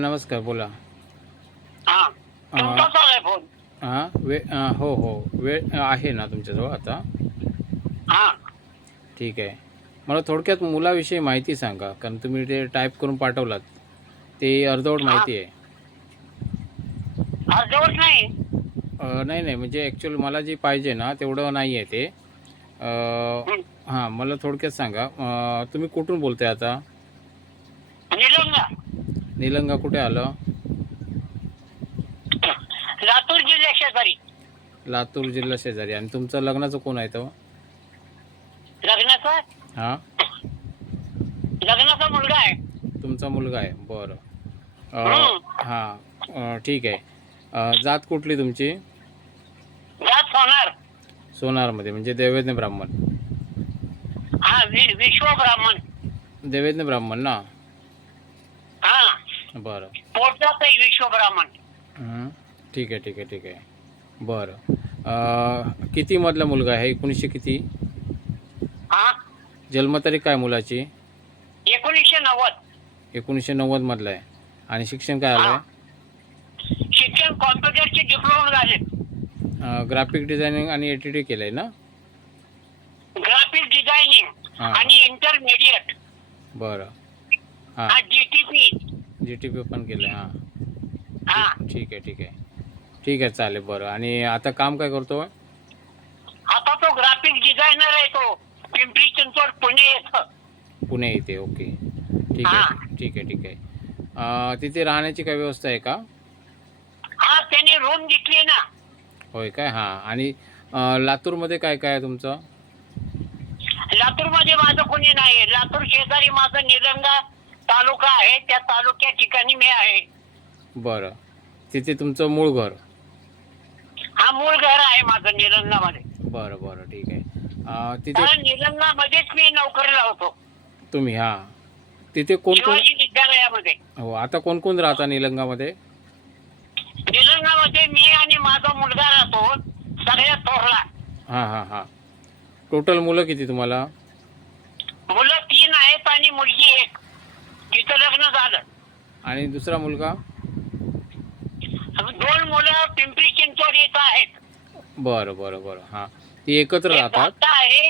नमस्कार, बोला. हां. अ, तुमचाच आलाय फोन. हो, हो. वेळ आहे ना तुमच्याजवळ आता? हां. ठीक आहे. मला थोडक्यात मुलाविषयी माहिती सांगा, कारण तुम्ही ते टाइप करून पाठवलात. ते अर्धवट हां. माहिती आहे. अर्धवट नाही. नाही, नाही. म्हणजे ॲक्चुअली मला जी पाहिजे ना, तेवढं नाही आहे ते. हं. हां, मला थोडक्यात सांगा. तुम्ही कुठून बोलताय आता? निलंगा. निलंगा कुठे आलं? लातूर जिल्ह्या शेजारी. लातूर जिल्हा शेजारी. आणि तुमचं लग्नाचं कोण आहे तो? लग्नाचा हां, लग्नाचा मुलगा आहे. तुमचा मुलगा आहे. बरं. हं. हां, ठीक आहे. जात कुठली तुमची? जात होणार. सोनारमध्ये, म्हणजे दैवज्ञ ब्राह्मण. हा विश्व ब्राह्मण. दैवज्ञ ब्राह्मण ना? हा. बरं. पोटजातही विश्व ब्राह्मण. हं. ठीक आहे, ठीक आहे, ठीक आहे. बरं. किती मधला मुलगा आहे? 1900 किती? हा. जन्मतारीख काय मुलाची? 1990. 1990 मधला आहे. आणि शिक्षण काय आलं हा. आहे? शिक्षण कॉम्प्युटरचे डिप्लोमा झाले. ग्राफिक डिझायनिंग आणि एटीडी केलं आहे ना? ग्राफिक डिझायनिंग हां. आणि इंटरमिडिएट. बरं. हां. हा जीटीपी. जीटीपी पण केलं आहे. हां. हा. ठीक आहे, ठीक आहे. ठीक आहे, चालेल. बरं. आणि आता काम काय करतो? आता तो ग्राफिक डिझायनर आहे तो. पिंपरी चिंचवड पुणे येथं. पुणे येते. ओके. ठीक हां. आहे, ठीक आहे, ठीक आहे. तिथे राहण्याची काय व्यवस्था आहे का? हा त्याने रूम घेतली ना. होय काय? हां. आणि लातूरमध्ये काय काय आहे तुमचं? लातूरमध्ये माझं कोणी नाही. लातूर शेजारी माझं निलंगा तालुका आहे. त्या तालुक्या ठिकाणी मी आहे. बरं. तिथे तुमचं मूळ घर? हा मूळ घर आहे माझं निलंगामध्ये. बरं, बरं. ठीक आहे. तिथे कारण निलंगामध्येच मी नोकरीला होतो. तुम्ही, हां. तिथे कोण कोण? शिवाजी विद्यालयामध्ये. हो. आता कोण कोण राहता निलंगामध्ये? निलंगामध्ये मी आणि माझा मुलगा राहतो. सगळ्यात थोरला. हां, हां, हां. टोटल मुलं किती तुम्हाला? मुलं 3 आहेत आणि मुलगी 1. तिचं लग्न झालं. आणि दुसरा मुलगा? 2 मुलं पिंपरी चिंचवड इथं आहेत. बरं, बरं, बरं. हां. ती एकत्र एक राहतात? धाकटा आहे,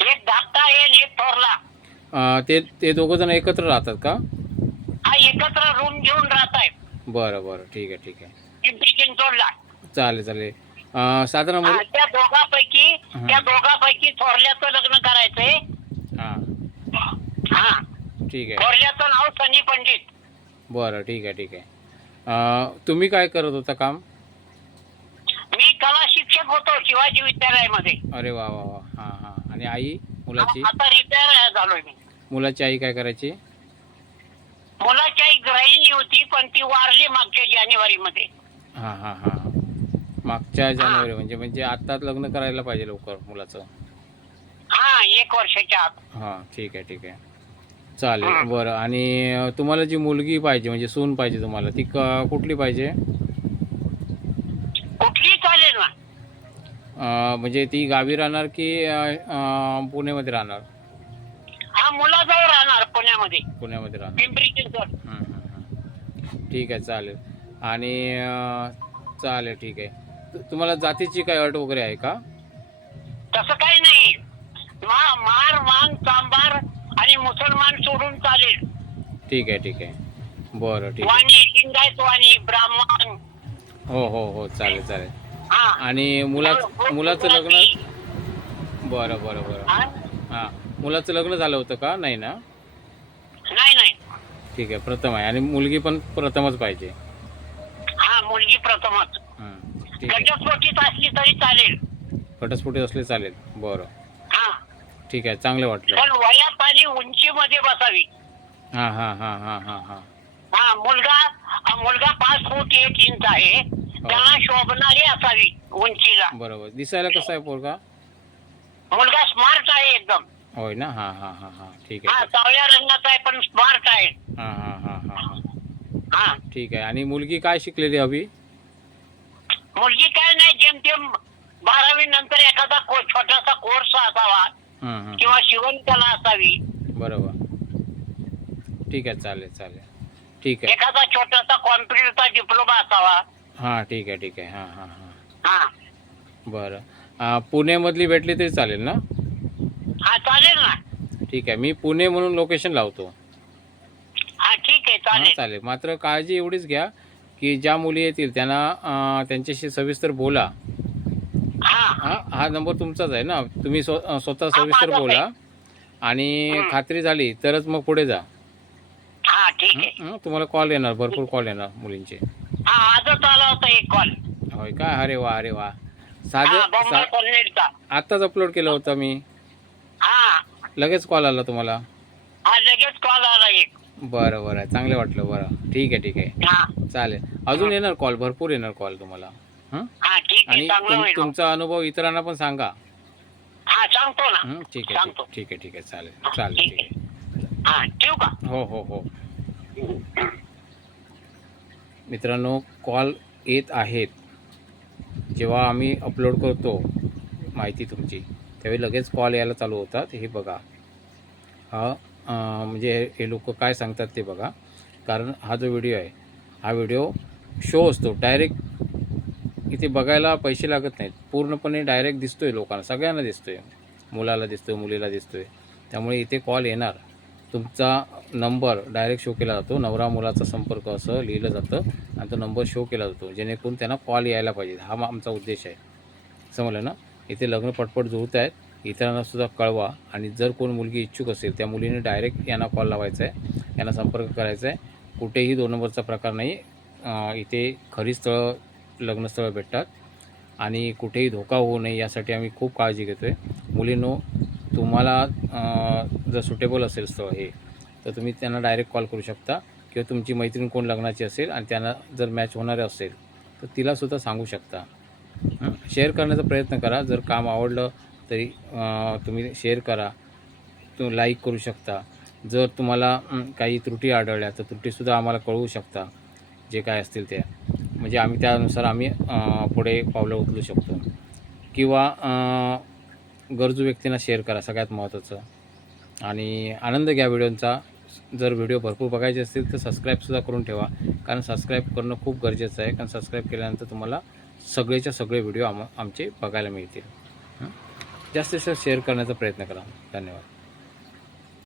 एक धाकटा आहे आणि एक थोरला. ते ते दोघं जण एकत्र राहतात का? हा एकत्र रूम घेऊन राहत आहेत बरं, बरं. ठीक आहे, ठीक आहे. पिंपरी चिंचवडला. चालेल, चालेल. साधारण हा, मुलं. त्या हं. दोघांपैकी थोरल्याचं लग्न करायचंय. हां. हा. ठीक आहे. थोरल्याचं नाव सनी पंडित. बरं. ठीक आहे, ठीक आहे. तुम्ही काय करत होता काम? मी कला शिक्षक होतो शिवाजी विद्यालयामध्ये. अरे वा, वा, वा. हां, हां. आणि आई मुलाची? आता रिटायर झालोय मी. मुलाची आई काय करायची? मुलाची आई गृहिणी होती पण ती वारली मागच्या जानेवारीमध्ये. हां, हां, हां. मागच्या जानेवारी, म्हणजे म्हणजे आत्ताच लग्न करायला पाहिजे लवकर मुलाचं. हा 1 वर्षाच्या आत. हां. ठीक आहे, ठीक आहे. चालेल. हं. बरं. आणि तुम्हाला जी मुलगी पाहिजे, म्हणजे सून पाहिजे तुम्हाला, ती कुठली पाहिजे? कुठली चालेल ना. म्हणजे ती गावी राहणार की पुण्यामध्ये राहणार? हा मुलाजवळ राहणार पुण्यामध्ये. पुण्यामध्ये राहणार. पिंपरी चिंचवड. हं, हं, हं. ठीक आहे, चालेल. आणि चालेल, ठीक आहे. तुम्हाला जातीची काय अट वगैरे आहे का? तसं काही नाही. मार वांग चांबार आणि मुसलमान सोडून चालेल. ठीक आहे, ठीक आहे. बरं, ठीक आहे. वाणी लिंगायत वाणी ब्राह्मण. हो, हो, हो. चालेल, चालेल. हा. आणि मुलाचं लग्न? बरं, बरं, बरं. हा? हां. मुलाचं लग्न झालं होतं का? नाही ना? नाही नाही. ठीक आहे. प्रथम आहे. आणि मुलगी पण प्रथमच पाहिजे? हा मुलगी प्रथमच. हां. ठीक आहे. घटस्फोटीत असली तरी चालेल. घटस्फोटीत असले चालेल. बरं. हा. ठीक आहे. चांगलं वाटलं. पण वयात आणि उंचीमध्ये बसावी. हां, हां, हां, हां, हां, हां. हा मुलगा 5 फूट 1 इंच आहे. त्याला शोभणारी असावी उंचीला. बरोबर. दिसायला कसा आहे पोरगा? मुलगा स्मार्ट आहे एकदम. होय ना? हां, हां, हां, हां. ठीक हा आहे. सावळ्या रंगाचा आहे पण स्मार्ट आहे. हां, हां, हां, हां, हां. हा. ठीक आहे. आणि मुलगी काय शिकलेली हवी? मुलगी काय नाही जेमतेम 12वी नंतर एखादा छोटासा कोर्स असावा हं, हं. किंवा शिवणकला असावी. बरोबर. ठीक आहे. चालेल, चालेल. ठीक आहे. एखादा छोटासा कॉम्प्युटरचा डिप्लोमा असावा. हां ठीक आहे ठीक आहे. हां हां हां. हा बरं पुणेमधली भेटली तरी चालेल ना? हा चालेल ना. ठीक आहे, मी पुणे म्हणून लोकेशन लावतो. हा ठीक आहे हां चालेल. चालेल. मात्र काळजी एवढीच घ्या की ज्या मुली येतील त्यांना त्यांच्याशी सविस्तर बोला. हा हा नंबर तुमचाच आहे ना? तुम्ही स्वतः हा, सविस्तर माझाच बोला आहे. आणि हं. खात्री झाली तरच मग पुढे जा. हा ठीक आहे. तुम्हाला कॉल येणार, भरपूर कॉल येणार मुलींचे. हा आजच आला होता एक कॉल. होय का? अरे वा अरे वा. हा बॉम्बे कॉलनीचा. आत्ताच अपलोड केलं होतं मी, हा लगेच कॉल आला तुम्हाला. हा लगेच कॉल आला एक. बरं बरं, चांगलं वाटलं. बरं ठीक आहे ठीक आहे, हा चालेल. अजून येणार कॉल, भरपूर येणार कॉल तुम्हाला. हा ठीक आहे आणि चांगलं होईल. तुमचा अनुभव इतरांना पण सांगा. हा सांगतो ना. ठीक आहे सांगतो. ठीक आहे ठीक आहे, चालेल चालेल ठीक आहे. हा ठेवू का? हो हो हो. मित्रांनो, कॉल येत आहेत. जेव्हा आम्ही अपलोड करतो माहिती तुमची, त्यावेळी लगेच कॉल यायला चालू होतात. हे बघा, हा म्हणजे हे लोक काय सांगतात ते बघा. कारण हा जो व्हिडिओ आहे, हा व्हिडिओ शो असतो डायरेक्ट. इथे बघायला पैसे लागत नाहीत, पूर्णपणे डायरेक्ट दिसतोय लोकांना, सगळ्यांना दिसतोय. मुलाला दिसतोय, मुलीला दिसतोय. त्यामुळे इथे कॉल येणार. तुमचा नंबर डायरेक्ट शो केला जातो. नवरा मुलाचा संपर्क असं लिहिलं जातं आणि तो नंबर शो केला जातो, जेणेकरून त्यांना कॉल यायला पाहिजे. हा आमचा उद्देश आहे. समजलं ना? इथे लग्न पटपट जुळत आहेत, इतरांना सुद्धा कळवा. आणि जर कोण मुलगी इच्छुक असेल, त्या मुलीने डायरेक्ट यांना कॉल लावायचा आहे, यांना संपर्क करायचा आहे. कुठेही 2 नंबरचा प्रकार नाही. इथे खरी स्थळं, लग्नस्थळं भेटतात आणि कुठेही धोका होऊ नये यासाठी आम्ही खूप काळजी घेतो आहे. मुलींनो, तुम्हाला जर सुटेबल असेल स्थळ हे, तर तुम्ही त्यांना डायरेक्ट कॉल करू शकता. किंवा तुमची मैत्रीण कोण लग्नाची असेल आणि त्यांना जर मॅच होणारे असेल तर तिलासुद्धा सांगू शकता. शेअर करण्याचा प्रयत्न करा. जर काम आवडलं तरी तुम्ही शेअर करा, तुम्ही लाईक करू शकता. जर तुम्हाला काही त्रुटी आढळल्या तर त्रुटीसुद्धा आम्हाला कळवू शकता, जे काय असतील त्या. म्हणजे आम्ही त्यानुसार पुढे पावलं उचलू शकतो. किंवा गरजू व्यक्तींना शेअर करा, सगळ्यात महत्त्वाचं. आणि आनंद घ्या व्हिडिओचा. जर व्हिडिओ भरपूर बघायचे असतील तर सबस्क्राईबसुद्धा करून ठेवा, कारण सबस्क्राईब करणं खूप गरजेचं आहे. कारण सबस्क्राईब केल्यानंतर तुम्हाला सगळेच्या सगळे व्हिडिओ आमचे बघायला मिळतील. जास्तीत जास्त शेअर करण्याचा प्रयत्न करा. धन्यवाद.